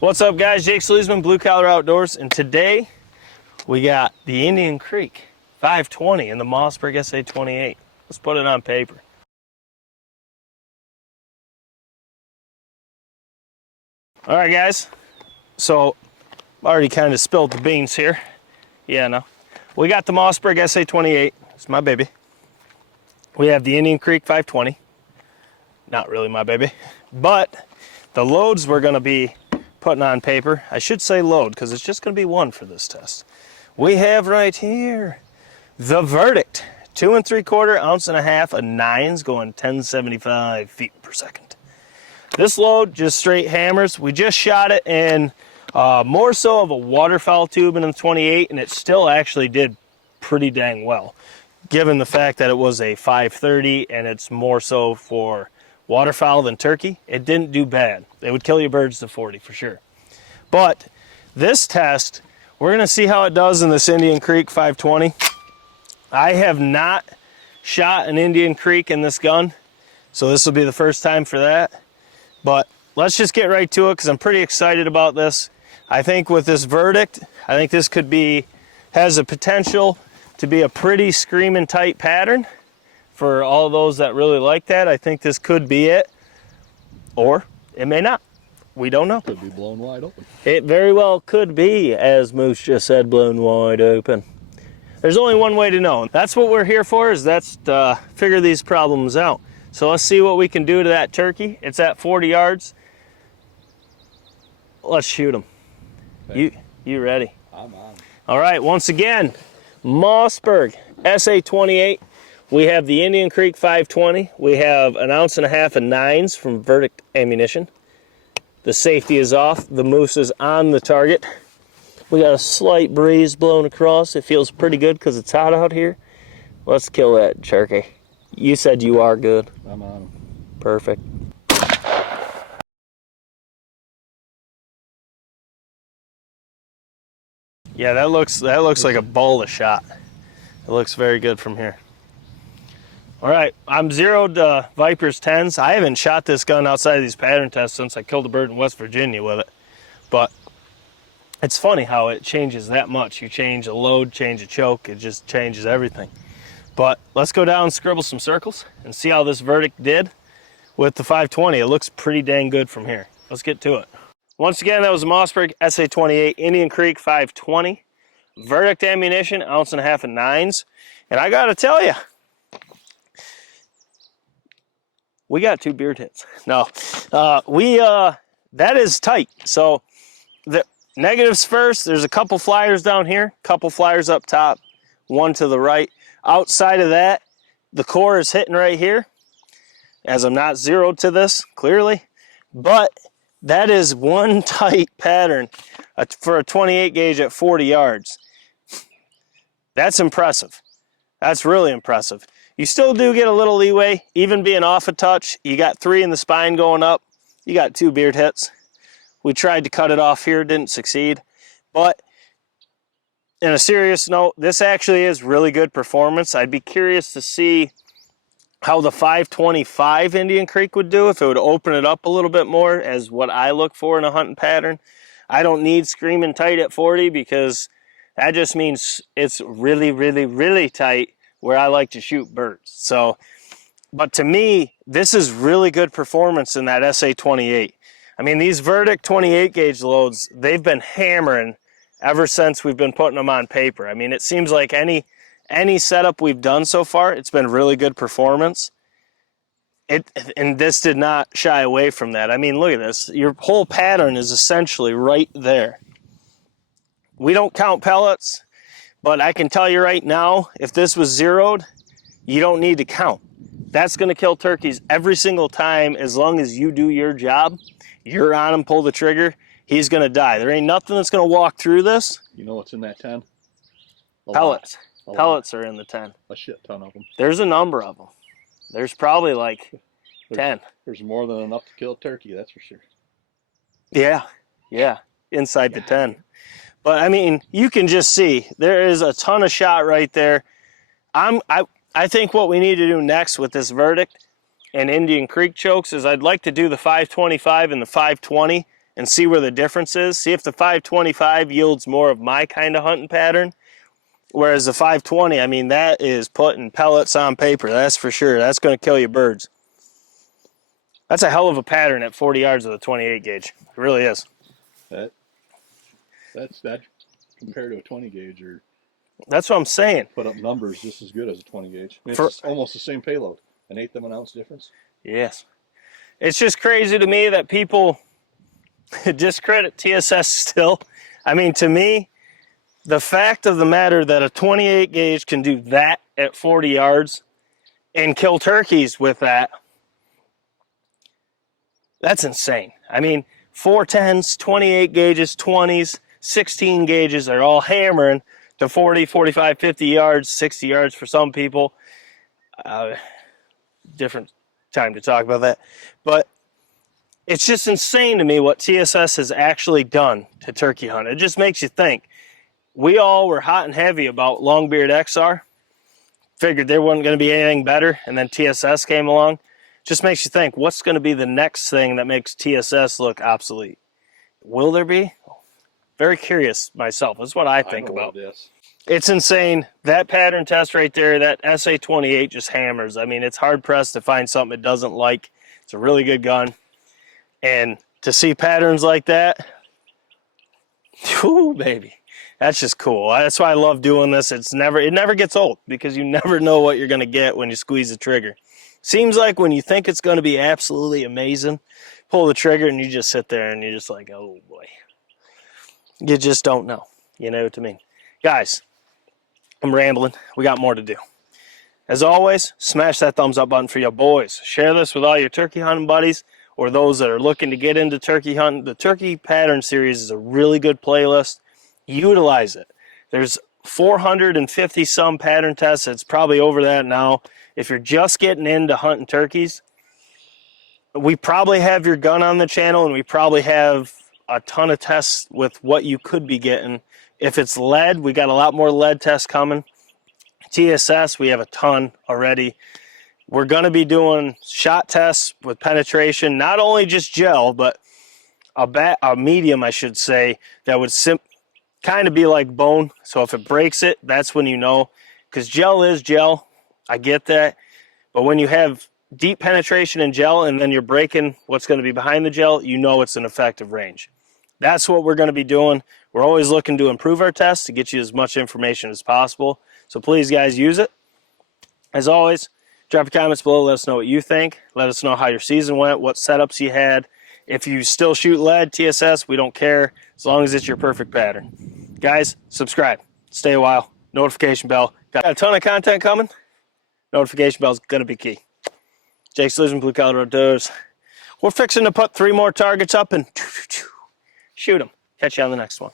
What's up, guys? Jake SLEASMAN, Blue Collar Outdoors, and today we got the Indian Creek 520 and the Mossberg SA28. Let's put it on paper. All right, guys. So I already kind of spilled the beans here. Yeah, no. We got the Mossberg SA28. It's my baby. We have the Indian Creek 520. Not really my baby, but the loads we're going to be putting on paper, I should say load because it's just going to be one for this test. We have right here the Verdict 2 3/4 ounce and a half of 9s going 1075 feet per second. This load just straight hammers. We just shot it in more so of a waterfowl tube in the 28, and it still actually did pretty dang well, given the fact that it was a 530 and it's more so for waterfowl than turkey. It didn't do bad. They would kill your birds to 40 for sure. But this test, we're gonna see how it does in this Indian Creek 520. I have not shot an Indian Creek in this gun, so this will be the first time for that. But let's just get right to it because I'm pretty excited about this. I think with this Verdict, I think this could be, has a potential to be a pretty screaming tight pattern. For all those that really like that, I think this could be it, or it may not. We don't know. Could be blown wide open. It very well could be, as Moose just said, blown wide open. There's only one way to know. That's what we're here for, is that's to figure these problems out. So let's see what we can do to that turkey. It's at 40 yards. Let's shoot him. Okay. You ready? I'm on. All right, once again, Mossberg SA28. We have the Indian Creek 520. We have 1.5 ounces of 9s from Verdict ammunition. The safety is off. The moose is on the target. We got a slight breeze blowing across. It feels pretty good because it's hot out here. Let's kill that turkey. You said you are good. I'm on him. Perfect. Yeah, that looks like a bowl of shot. It looks very good from here. All right, I'm zeroed Viper's 10s. I haven't shot this gun outside of these pattern tests since I killed a bird in West Virginia with it. But it's funny how it changes that much. You change a load, change a choke, it just changes everything. But let's go down and scribble some circles and see how this Verdict did with the 520. It looks pretty dang good from here. Let's get to it. Once again, that was a Mossberg SA28 Indian Creek 520. Verdict ammunition, 1.5 ounces of 9s. And I gotta tell you, we got 2 beard hits. No, that is tight. So the negatives first, there's a couple flyers down here, couple flyers up top, one to the right. Outside of that, the core is hitting right here, as I'm not zeroed to this, clearly. But that is one tight pattern for a 28 gauge at 40 yards. That's impressive. That's really impressive. You still do get a little leeway, even being off a touch. You got 3 in the spine going up. You got 2 beard hits. We tried to cut it off here, didn't succeed. But in a serious note, this actually is really good performance. I'd be curious to see how the 525 Indian Creek would do, if it would open it up a little bit more as what I look for in a hunting pattern. I don't need screaming tight at 40 because that just means it's really, really, really tight where I like to shoot birds. So, but to me, this is really good performance in that SA28. I mean, these Verdict 28 gauge loads, they've been hammering ever since we've been putting them on paper. I mean, it seems like any setup we've done so far, it's been really good performance. And this did not shy away from that. I mean, look at this. Your whole pattern is essentially right there. We don't count pellets. But I can tell you right now, if this was zeroed, you don't need to count. That's going to kill turkeys every single time. As long as you do your job, you're on him, pull the trigger, he's going to die. There ain't nothing that's going to walk through this. You know what's in that 10? Pellets. Pellets are in the 10. A shit ton of them. There's a number of them. There's probably like 10. There's more than enough to kill a turkey, that's for sure. Yeah, inside the 10. But I mean, you can just see there is a ton of shot right there. I think what we need to do next with this Verdict and Indian Creek chokes is I'd like to do the 525 and the 520 and see where the difference is. See if the 525 yields more of my kind of hunting pattern. Whereas the 520, I mean, that is putting pellets on paper. That's for sure. That's going to kill your birds. That's a hell of a pattern at 40 yards with a 28 gauge. It really is. That's compared to a 20 gauge, or That's what I'm saying. put up numbers just as good as a 20 gauge. It's almost the same payload. An eighth of an ounce difference. Yes. It's just crazy to me that people discredit TSS still. I mean, to me, the fact of the matter that a 28 gauge can do that at 40 yards and kill turkeys with that, that's insane. I mean, 410s, 28 gauges, 20s, 16 gauges are all hammering to 40, 45, 50 yards, 60 yards for some people. Different time to talk about that. But it's just insane to me what TSS has actually done to turkey hunt. It just makes you think. We all were hot and heavy about Longbeard XR. Figured there wasn't going to be anything better, and then TSS came along. Just makes you think, what's going to be the next thing that makes TSS look obsolete? Will there be? Very curious myself. That's what I think about. It's insane. That pattern test right there, that SA-28 just hammers. I mean, it's hard-pressed to find something it doesn't like. It's a really good gun. And to see patterns like that, whoo, baby. That's just cool. That's why I love doing this. It never gets old because you never know what you're going to get when you squeeze the trigger. Seems like when you think it's going to be absolutely amazing, pull the trigger and you just sit there and you're just like, oh boy. You just don't know. You know what I mean? Guys, I'm rambling. We got more to do. As always, smash that thumbs up button for your boys. Share this with all your turkey hunting buddies or those that are looking to get into turkey hunting. The Turkey Pattern Series is a really good playlist. Utilize it. There's 450 some pattern tests. It's probably over that now. If you're just getting into hunting turkeys, we probably have your gun on the channel, and we probably have a ton of tests with what you could be getting. If it's lead, we got a lot more lead tests coming. TSS, we have a ton already. We're going to be doing shot tests with penetration, not only just gel, but a medium, I should say, that would kind of be like bone. So if it breaks it, that's when you know. Because gel is gel. I get that. But when you have deep penetration in gel and then you're breaking what's going to be behind the gel, you know it's an effective range. That's what we're going to be doing. We're always looking to improve our tests to get you as much information as possible. So please, guys, use it. As always, drop your comments below. Let us know what you think. Let us know how your season went, what setups you had. If you still shoot lead, TSS, we don't care as long as it's your perfect pattern. Guys, subscribe. Stay a while. Notification bell. Got a ton of content coming. Notification bell is going to be key. Jake SLEASMAN, Blue Collar Outdoors. We're fixing to put 3 more targets up and shoot them. Catch you on the next one.